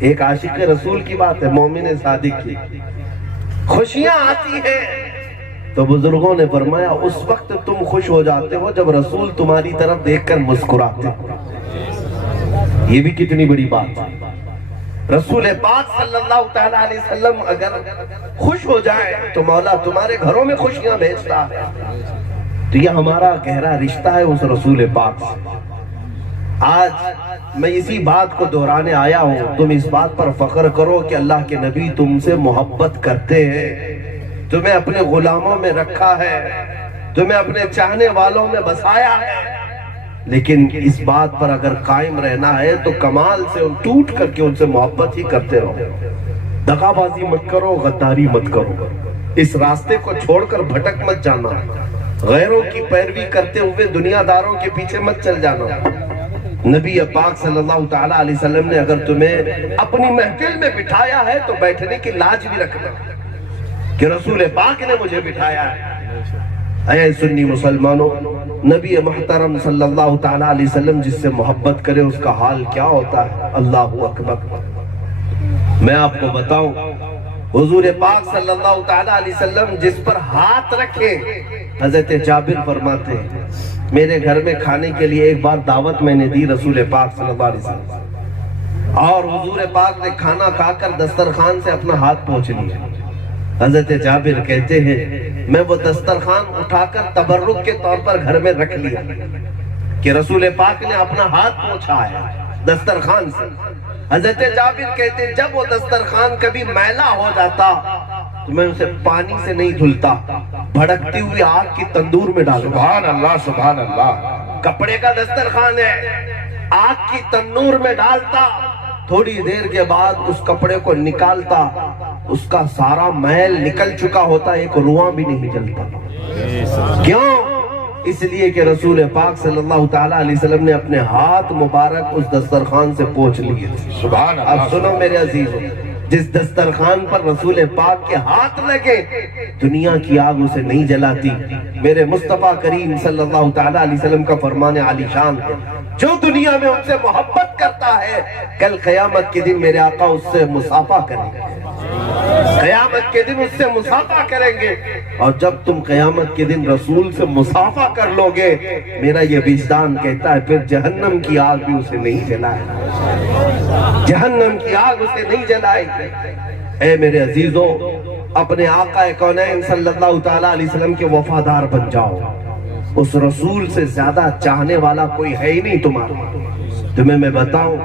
ایک عاشق رسول کی بات ہے، مومن صادق کی. خوشیاں آتی ہیں تو بزرگوں نے فرمایا اس وقت تم خوش ہو جاتے ہو جب رسول تمہاری طرف دیکھ کر مسکراتے. یہ بھی کتنی بڑی بات ہے. رسول پاک صلی اللہ تعالیٰ علیہ وسلم اگر خوش ہو جائے تو مولا تمہارے گھروں میں خوشیاں بھیجتا ہے. تو یہ ہمارا گہرا رشتہ ہے اس رسول پاک سے. آج میں اسی بات کو دہرانے آیا ہوں. تم اس بات پر فخر کرو کہ اللہ کے نبی تم سے محبت کرتے ہیں، تمہیں اپنے غلاموں میں رکھا ہے، تمہیں اپنے چاہنے والوں میں بسایا ہے. لیکن اس بات پر اگر قائم رہنا ہے تو کمال سے ٹوٹ کر کے ان سے محبت ہی کرتے رہو. دغا بازی مت کرو، غداری مت کرو. اس راستے کو چھوڑ کر بھٹک مت جانا. غیروں کی پیروی کرتے ہوئے دنیا داروں کے پیچھے مت چل جانا. نبی پاک صلی اللہ تعالیٰ علیہ وسلم نے اگر تمہیں اپنی محفل میں بٹھایا ہے تو بیٹھنے کی لاج بھی رکھنا کہ رسول پاک نے مجھے بٹھایا ہے. اے سنی مسلمانوں، نبی محترم صلی اللہ تعالیٰ علیہ وسلم جس سے محبت کرے اس کا حال کیا ہوتا ہے. اللہ اکبر. میں آپ کو بتاؤں، حضور پاک صلی اللہ تعالیٰ علیہ وسلم جس پر ہاتھ رکھے، حضرت جابر فرماتے ہیں میرے گھر میں کھانے کے لیے ایک بار دعوت میں نے دی رسول پاک صلی اللہ علیہ وسلم، اور حضور پاک نے کھانا کھا کر دسترخوان سے اپنا ہاتھ پہنچ لیا. حضرت جابر کہتے ہیں میں وہ دسترخوان اٹھا کر تبرک کے طور پر گھر میں رکھ لیا کہ رسول پاک نے اپنا ہاتھ پہنچا ہے دسترخوان سے. حضرت جابر کہتے ہیں جب وہ دسترخوان کبھی میلا ہو جاتا تو میں اسے پانی سے نہیں دھلتا، بھڑکتی ہوئی آگ کی تندور میں ڈالتا. سبحان اللہ سبحان اللہ. کپڑے کا دسترخوان ہے، آگ کی تندور میں ڈالتا، تھوڑی دیر کے بعد اس کپڑے کو نکالتا، اس کا سارا میل نکل چکا ہوتا، ایک رواں بھی نہیں جلتا. کیوں؟ اس لیے کہ رسول پاک صلی اللہ تعالیٰ علیہ وسلم نے اپنے ہاتھ مبارک اس دسترخوان سے پوچھ لیے. سبحان اللہ. اب سنو میرے عزیزوں، جس دسترخوان پر رسول پاک کے ہاتھ لگے دنیا کی آگ اسے نہیں جلاتی. میرے مصطفیٰ کریم صلی اللہ تعالیٰ علیہ وسلم کا فرمان عالی شان ہے، جو دنیا میں ان سے محبت کرتا ہے کل قیامت کے دن میرے آقا اس سے مصافحہ کریں گے. قیامت کے دن اس سے مصافحہ کریں گے. اور جب تم قیامت کے دن رسول سے مصافحہ کر لو گے، میرا یہ وجدان کہتا ہے پھر جہنم کی آگ بھی اسے نہیں جلائے گی. جہنم کی آگ اسے نہیں جلائے گی. اے میرے عزیزوں، اپنے آقا کونین صلی اللہ تعالیٰ علیہ وسلم کے وفادار بن جاؤ. اس رسول سے زیادہ چاہنے والا کوئی ہے ہی نہیں تمہارا. تمہیں میں بتاؤں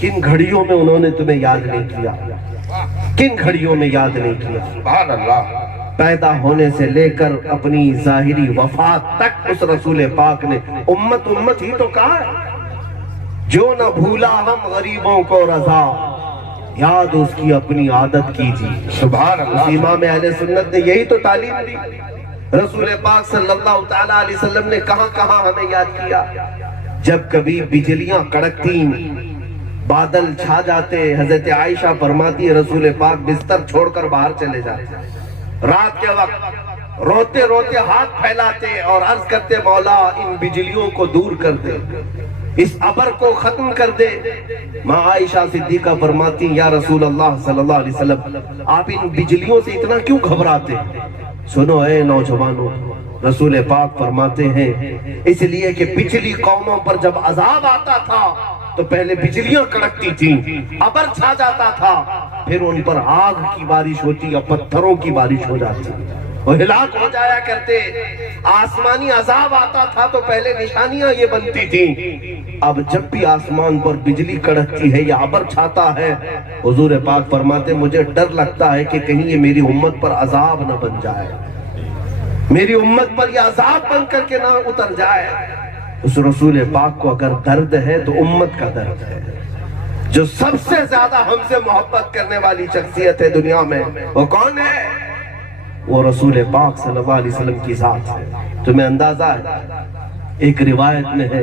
کن گھڑیوں میں انہوں نے تمہیں یاد نہیں کیا، کن گھڑیوں میں یاد نہیں کیا. سبحان اللہ. پیدا ہونے سے لے کر اپنی ظاہری وفات تک اس رسول پاک نے امت امت ہی تو کہا ہے. جو نہ بھولا ہم غریبوں کو رضا، یاد اس کی اپنی عادت کیجیے. سبحان اللہ. امام اہل سنت نے یہی تو تعلیم دی. رسول پاک صلی اللہ تعالیٰ علیہ وسلم نے کہاں کہاں ہمیں یاد کیا. جب کبھی بجلیاں کڑکتی، بادل چھا جاتے، حضرت عائشہ فرماتی ہے رسول پاک بستر چھوڑ کر باہر چلے جاتے رات کے وقت، روتے روتے ہاتھ پھیلاتے اور عرض کرتے مولا ان بجلیوں کو دور کر دے، اس ابر کو ختم کر دے. ماں عائشہ صدیقہ فرماتی یا رسول اللہ صلی اللہ علیہ وسلم آپ ان بجلیوں سے اتنا کیوں گھبراتے. سنو اے نوجوانوں، رسول پاک فرماتے ہیں اس لیے کہ پچھلی قوموں پر جب عذاب آتا تھا تو پہلے بجلیاں کڑکتی تھیں، ابر چھا جاتا تھا، پھر ان پر آگ کی بارش ہوتی یا پتھروں کی بارش ہو جاتی، وہ ہلاک ہو جایا کرتے. آسمانی عذاب آتا تھا تو پہلے نشانیاں یہ بنتی تھیں. اب جب بھی آسمان پر بجلی کڑکتی ہے یا ابر چھاتا ہے، حضور پاک فرماتے مجھے ڈر لگتا ہے کہ کہیں یہ میری امت پر عذاب نہ بن جائے، میری امت پر یہ عذاب بن کر کے نہ اتر جائے. اس رسول پاک کو اگر درد ہے تو امت کا درد ہے. جو سب سے زیادہ ہم سے محبت کرنے والی شخصیت ہے دنیا میں وہ کون ہے؟ وہ رسول پاک صلی اللہ علیہ وسلم کی ذات ہے. تمہیں اندازہ ہے ایک روایت میں ہے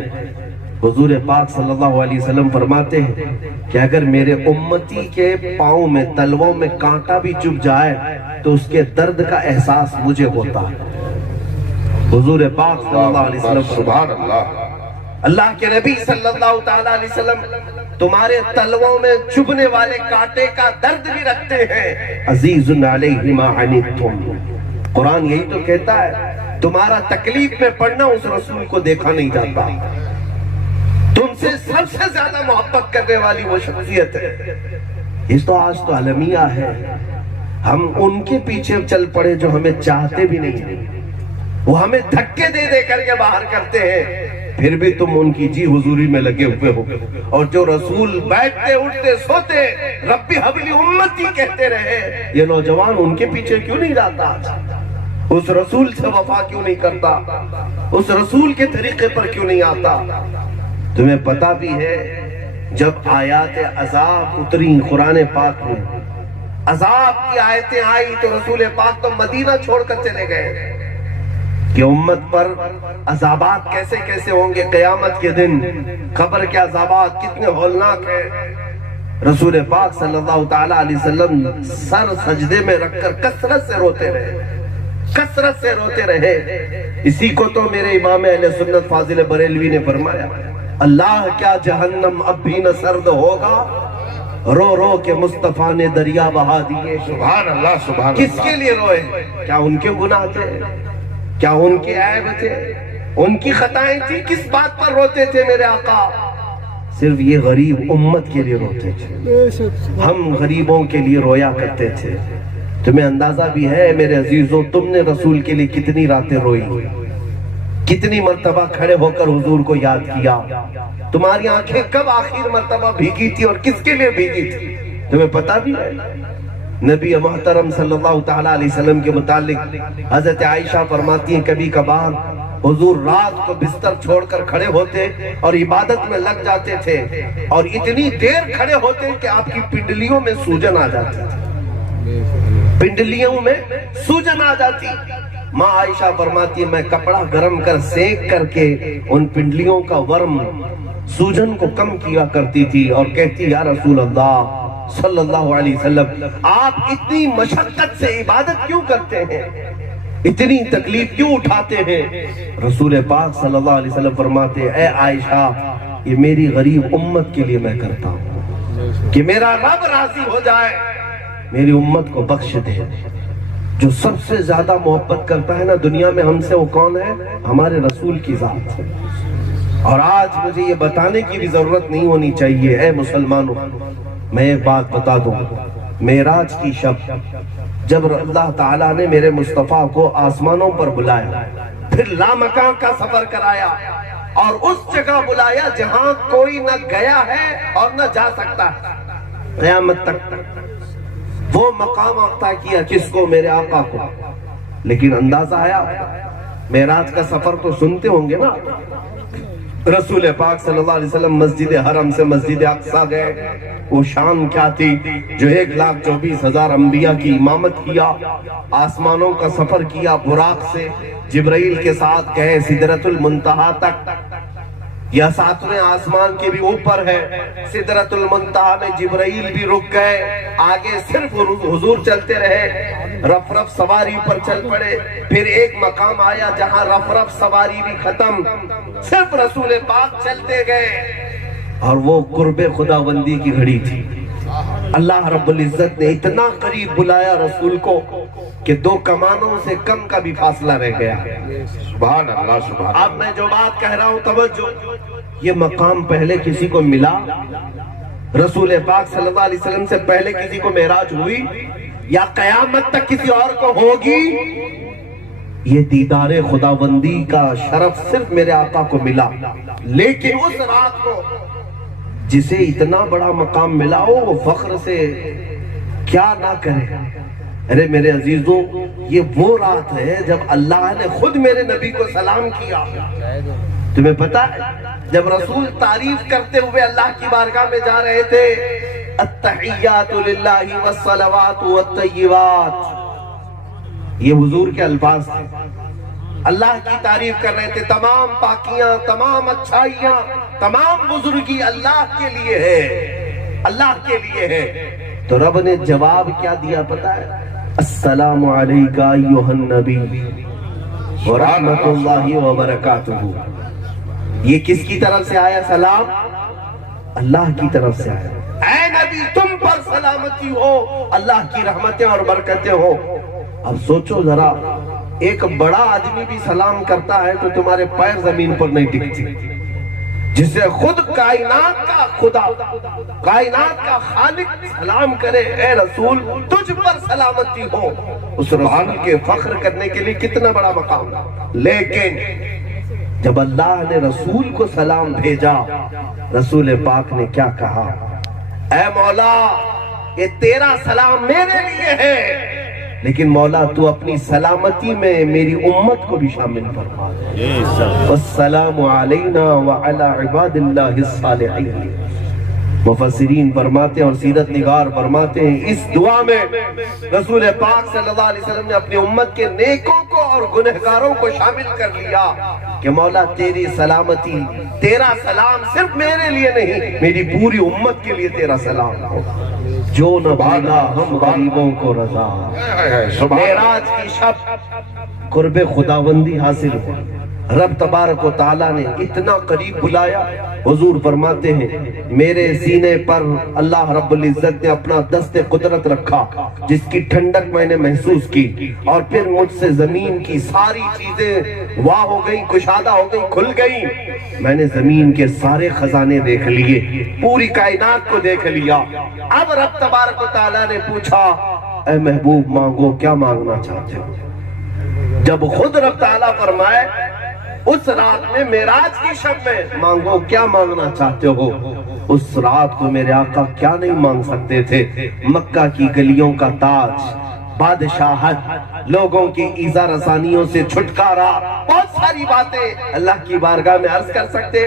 حضور پاک صلی اللہ علیہ وسلم فرماتے ہیں کہ اگر میرے امتی کے پاؤں میں تلووں میں کانٹا بھی چبھ جائے تو اس کے درد کا احساس مجھے ہوتا ہے. حضور پاک صلی اللہ علیہ وسلم. سبحان اللہ. اللہ کے نبی صلی اللہ تعالیٰ علیہ وسلم تمہارے تلووں میں چبھنے والے کانٹے کا درد بھی رکھتے ہیں۔ عزیز علیہ ما عنتم، قرآن یہی تو کہتا ہے، تمہارا تکلیف میں پڑنا اس رسول کو دیکھا نہیں جاتا۔ تم سے سب سے زیادہ محبت کرنے والی وہ شخصیت ہے۔ اس تو آج تو المیہ ہے، ہم ان کے پیچھے چل پڑے جو ہمیں چاہتے بھی نہیں، وہ ہمیں دھکے دے دے کر کے باہر کرتے ہیں، پھر بھی تم ان کی جی حضوری میں لگے ہوئے ہو۔ اور جو رسول بیٹھتے اٹھتے سوتے ربی حبلی امتی کہتے رہے، یہ نوجوان ان کے پیچھے کیوں نہیں جاتا؟ اس رسول سے وفا کیوں نہیں کرتا؟ اس رسول کے طریقے پر کیوں نہیں آتا؟ تمہیں پتا بھی ہے جب آیات عذاب اتری قرآن پاک میں، عذاب کی آیتیں آئی تو رسول پاک تو مدینہ چھوڑ کر چلے گئے کہ امت پر عذابات کیسے کیسے ہوں گے قیامت کے دن، قبر کے عذابات کتنے ہولناک ہیں۔ رسول پاک صلی اللہ تعالیٰ علیہ وسلم سر سجدے میں رکھ کر کثرت سے روتے رہے۔ اسی کو تو میرے امام اہل سنت فاضل بریلوی نے فرمایا، اللہ کیا جہنم اب بھی نہ سرد ہوگا، رو رو کے مصطفیٰ نے دریا بہا دیے۔ سبحان اللہ سبحان اللہ۔ کس کے لیے روئے؟ کیا ان کے گناہ تھے؟ کیا ان کے عیب تھے؟ ان کی خطائیں تھی؟ کس بات پر روتے تھے میرے آقا؟ صرف یہ غریب امت کے لیے روتے تھے، ہم غریبوں کے لیے رویا کرتے تھے۔ تمہیں اندازہ بھی ہے میرے عزیزوں، تم نے رسول کے لیے کتنی راتیں روئی، کتنی مرتبہ کھڑے ہو کر حضور کو یاد کیا؟ تمہاری آنکھیں کب آخر مرتبہ بھیگی تھی اور کس کے لیے بھیگی تھی؟ تمہیں پتا بھی ہے؟ نبی محترم صلی اللہ تعالیٰ علیہ وسلم کے متعلق حضرت عائشہ فرماتی ہیں، کبھی کبھار حضور رات کو بستر چھوڑ کر کھڑے ہوتے اور عبادت میں لگ جاتے تھے، اور اتنی دیر کھڑے ہوتے کہ آپ کی پنڈلیوں میں سوجن آ جاتی تھی، پنڈلیوں میں سوجن آ جاتی۔ ماں عائشہ فرماتی ہے، میں کپڑا گرم کر سینک کر کے ان پنڈلیوں کا ورم سوجن کو کم کیا کرتی تھی اور کہتی، یا رسول اللہ صلی اللہ علیہ وسلم، آپ اتنی مشقت سے عبادت کیوں کرتے ہیں، اتنی تکلیف کیوں اٹھاتے ہیں؟ رسول پاک صلی اللہ علیہ وسلم فرماتے ہیں، اے عائشہ، یہ میری غریب امت کے لیے میں کرتا ہوں کہ میرا رب راضی ہو جائے، میری امت کو بخش دے۔ جو سب سے زیادہ محبت کرتا ہے نا دنیا میں ہم سے، وہ کون ہے؟ ہمارے رسول کی ذات۔ اور آج مجھے یہ بتانے کی بھی ضرورت نہیں ہونی چاہیے، اے مسلمانوں، میں ایک بات بتا دوں، معراج کی شب جب اللہ تعالیٰ نے میرے مصطفیٰ کو آسمانوں پر بلایا، پھر لامکان کا سفر کرایا اور اس جگہ بلایا جہاں کوئی نہ گیا ہے اور نہ جا سکتا ہے قیامت تک، وہ مقام عطا کیا کس کو؟ میرے آقا کو۔ لیکن اندازہ آیا، معراج کا سفر تو سنتے ہوں گے نا، رسول پاک صلی اللہ علیہ وسلم مسجد حرم سے مسجد اقصیٰ گئے، وہ شان کیا تھی جو 1,24,000 انبیاء کی امامت کیا، آسمانوں کا سفر کیا، براق سے جبرائیل کے ساتھ گئے سدرۃ المنتہا تک، یا 7ویں آسمان کے بھی اوپر ہے، سدرۃ المنتہا میں جبرائیل بھی رک گئے، آگے صرف حضور چلتے رہے، رف رف سواری پر چل پڑے، پھر ایک مقام آیا جہاں رف رف سواری بھی ختم، صرف رسول پاک چلتے گئے، اور وہ قرب خداوندی کی گھڑی تھی۔ اللہ رب العزت نے اتنا قریب بلایا رسول کو کہ 2 کمانوں سے کم کا بھی فاصلہ رہ گیا۔ سبحان اللہ سبحان اللہ۔ اب میں جو بات کہہ رہا ہوں توجہ، یہ مقام پہلے کسی کو ملا؟ رسول پاک صلی اللہ علیہ وسلم سے پہلے کسی کو معراج ہوئی یا قیامت تک کسی اور کو ہوگی؟ یہ دیدار خداوندی کا شرف صرف میرے آقا کو ملا، لیکن اس رات کو جسے اتنا بڑا مقام ملا ہو وہ فخر سے کیا نہ کرے۔ ارے میرے عزیزوں، یہ وہ رات ہے جب اللہ نے خود میرے نبی کو سلام کیا۔ تمہیں پتا ہے جب رسول تعریف کرتے ہوئے اللہ کی بارگاہ میں جا رہے تھے، التحیات للہ والصلوات والطیبات، یہ حضور کے الفاظ تھے، اللہ کی تعریف کر رہے تھے، تمام پاکیاں، تمام اچھائیاں، تمام بزرگی اللہ کے لیے ہے، اللہ کے لیے ہے۔ تو رب نے جواب کیا دیا پتا ہے؟ السلام علیکہ ایھا النبی ورحمۃ اللہ وبرکاتہ۔ یہ کس کی طرف سے آیا سلام؟ اللہ کی طرف سے آیا اے نبی تم پر سلامتی ہو، اللہ کی رحمتیں اور برکتیں ہو۔ اب سوچو ذرا، ایک بڑا آدمی بھی سلام کرتا ہے تو تمہارے پیر زمین پر نہیں ٹکتی، جسے خود کائنات کا خدا، کائنات کا خالق سلام کرے اے رسول تجھ پر سلامتی ہو، اس رسول کے فخر کرنے کے لیے کتنا بڑا مقام۔ لیکن جب اللہ نے رسول کو سلام بھیجا، رسول پاک نے کیا کہا؟ اے مولا یہ تیرا سلام میرے لیے ہے، لیکن مولا تو اپنی سلامتی میں میری امت کو بھی شامل فرما دے۔ والسلام علینا وعلی عباد اللہ الصالحین۔ مفسرین فرماتے ہیں اور سیرت نگار فرماتے ہیں اس دعا میں رسول پاک صلی اللہ علیہ وسلم نے اپنی امت کے نیکوں کو اور گنہگاروں کو شامل کر لیا کہ مولا تیری سلامتی، تیرا سلام صرف میرے لیے نہیں، میری پوری امت کے لیے تیرا سلام ہو۔ جو نہ بھالا ہم غریبوں کو رضا، معراج کی شب قرب خداوندی حاصل ہو، رب تبارک و تعالیٰ نے اتنا قریب بلایا۔ حضور فرماتے ہیں میرے سینے پر اللہ رب العزت نے اپنا دست قدرت رکھا جس کی ٹھنڈک میں نے محسوس کی، اور پھر مجھ سے زمین کی ساری چیزیں واہ ہو گئیں، کشادہ ہو گئیں، کھل گئیں۔ میں نے زمین کے سارے خزانے دیکھ لیے، پوری کائنات کو دیکھ لیا۔ اب رب تبارک و تعالیٰ نے پوچھا اے محبوب مانگو کیا مانگنا چاہتے ہو؟ جب خود رب تعالیٰ فرمائے اس رات میں معراج کی شب میں مانگو کیا مانگنا چاہتے ہو، اس رات کو میرے آقا کیا نہیں مانگ سکتے تھے؟ مکہ کی گلیوں کا تاج، بادشاہت، لوگوں کی ایذا رسانیوں سے چھٹکارا، بہت ساری باتیں اللہ کی بارگاہ میں عرض کر سکتے،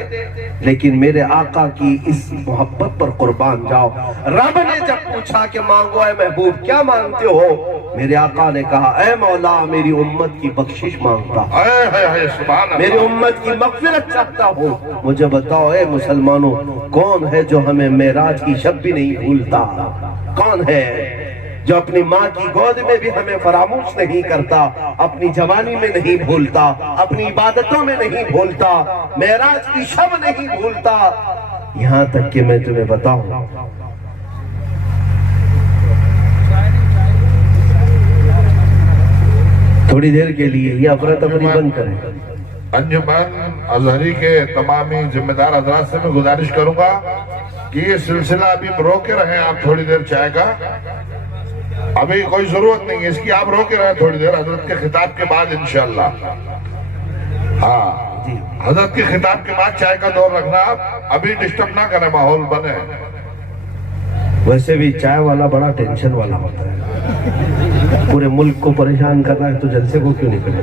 لیکن میرے آقا کی اس محبت پر قربان جاؤ۔ رب نے جب پوچھا کہ مانگو اے محبوب کیا مانگتے ہو، میرے آقا نے کہا اے مولا میری امت کی بخشش مانگتا ہوں، میری امت کی مغفرت چاہتا ہوں۔ مجھے بتاؤ اے مسلمانوں کون ہے جو ہمیں معراج کی شب بھی نہیں بھولتا؟ کون ہے جو اپنی ماں کی گود میں بھی ہمیں فراموش نہیں کرتا، اپنی جوانی میں نہیں بھولتا، اپنی عبادتوں میں نہیں بھولتا، معراج کی شب نہیں بھولتا؟ یہاں تک کہ میں تمہیں بتاؤں تھوڑی دیر کے لیے یہ افراتفری بند کریں۔ انجمن ازہری کے تمامی ذمہ دار حضرات سے میں گزارش کروں گا کہ یہ سلسلہ ابھی روکے رہیں آپ تھوڑی دیر چائے کا، ابھی کوئی ضرورت نہیں ہے اس کی، آپ روکے رہیں تھوڑی دیر حضرت کے خطاب کے بعد انشاءاللہ۔ ہاں حضرت کے خطاب کے بعد چائے کا دور رکھنا، آپ ابھی ڈسٹرب نہ کریں، ماحول بنے۔ ویسے بھی چائے والا بڑا ٹینشن والا ہوتا ہے، پورے ملک کو پریشان کر رہا ہے تو جلسے کو کیوں نہیں کرے؟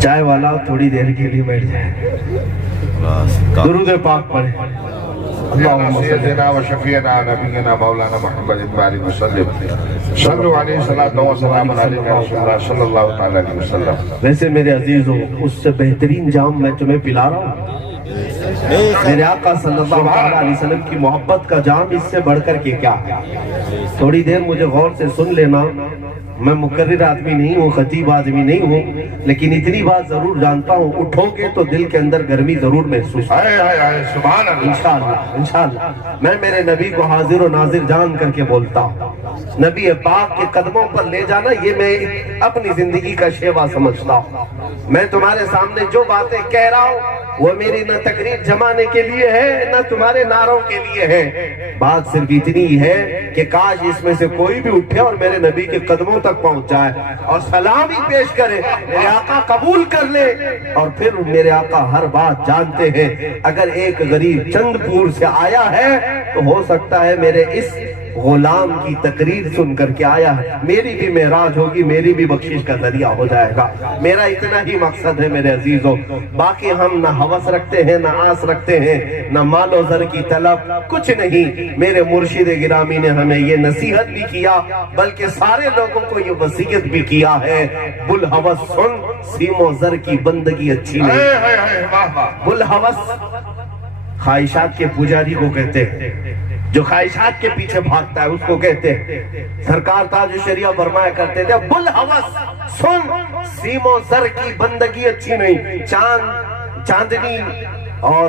چائے والا تھوڑی دیر کے لیے بیٹھ جائے، درود پاک پڑھے۔ اللہم سیدنا و شفیعنا نبینا مولانا محمد بارک وسلم صلو علیہ الصلوۃ والسلام علیہ رسول اللہ صلی اللہ تعالی علیہ وسلم۔ ویسے میرے عزیزوں اس سے بہترین جام میں تمہیں پلا رہا ہوں، میرے آقا صلی اللہ علیہ وسلم کی محبت کا جام، اس سے بڑھ کر کے کیا ہے؟ تھوڑی دیر مجھے غور سے سن لینا، میں مقرر آدمی نہیں ہوں، خطیب آدمی نہیں ہوں، لیکن اتنی بات ضرور جانتا ہوں اٹھو گے تو دل کے اندر گرمی ضرور محسوس سبحان اللہ، انشاءاللہ میں میرے نبی کو حاضر و ناظر جان کر کے بولتا ہوں۔ نبی پاک کے قدموں پر لے جانا یہ میں اپنی زندگی کا شیوا سمجھتا ہوں۔ میں تمہارے سامنے جو باتیں کہہ رہا ہوں وہ میری نہ تقریر جمانے کے لیے ہے نہ تمہارے نعروں کے لیے ہے، بات صرف اتنی ہے کہ کاش اس میں سے کوئی بھی اٹھے اور میرے نبی کے قدموں تک پہنچ جائے اور سلام ہی پیش کرے، میرے آقا قبول کر لے۔ اور پھر میرے آقا ہر بات جانتے ہیں، اگر ایک غریب چند پور سے آیا ہے تو ہو سکتا ہے میرے اس غلام کی تقریر سن کر کے آیا ہے، میری بھی معراج ہوگی، میری بھی بخشش کا ذریعہ ہو جائے گا۔ میرا اتنا ہی مقصد ہے میرے عزیزوں، باقی ہم نہ ہوس رکھتے ہیں، نہ آس رکھتے ہیں، نہ مال و زر کی طلب، کچھ نہیں۔ میرے مرشد گرامی نے ہمیں یہ نصیحت بھی کیا بلکہ سارے لوگوں کو یہ وصیت بھی کیا ہے، بُالْحَوَس سن سیم و زر کی بندگی اچھی نہیں۔ بُالْحَوَس خواہشات کے پجاری کو کہتے ہیں، جو خواہشات کے پیچھے بھاگتا ہے اس کو کہتے ہیں۔ سرکار تاج الشریعہ فرمایا کرتے تھے بُالْحَوَس سن سیم و زر کی بندگی اچھی نہیں، چاندنی اور